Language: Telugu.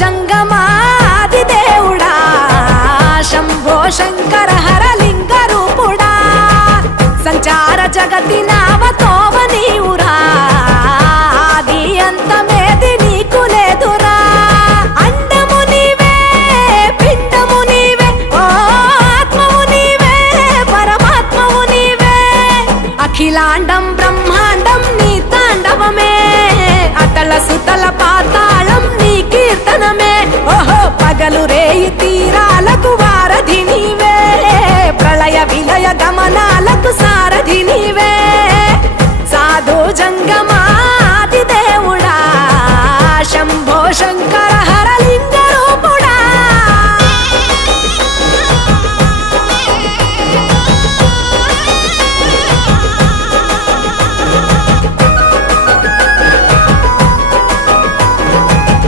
జంగమాది దేవుడా శంభో శంకర హరలింగ రూపుడా సంచార జగతి నావతోవ నీవురా ఆది అంతమేది నీకు లేదురా అండము నీవే పిండము నీవే ఓ ఆత్మవు నీవే పరమాత్మవు నీవే అఖిలాండం బ్రహ్మాండం నీ తాండవమే అతల సుతల పాతాళం నీ కీర్తనమే ఓహో పగలు రేయి తీరాలకు వారధి నీవే ప్రళయ విలయ గమనాలకు సారథి నీవే సాధు జంగమ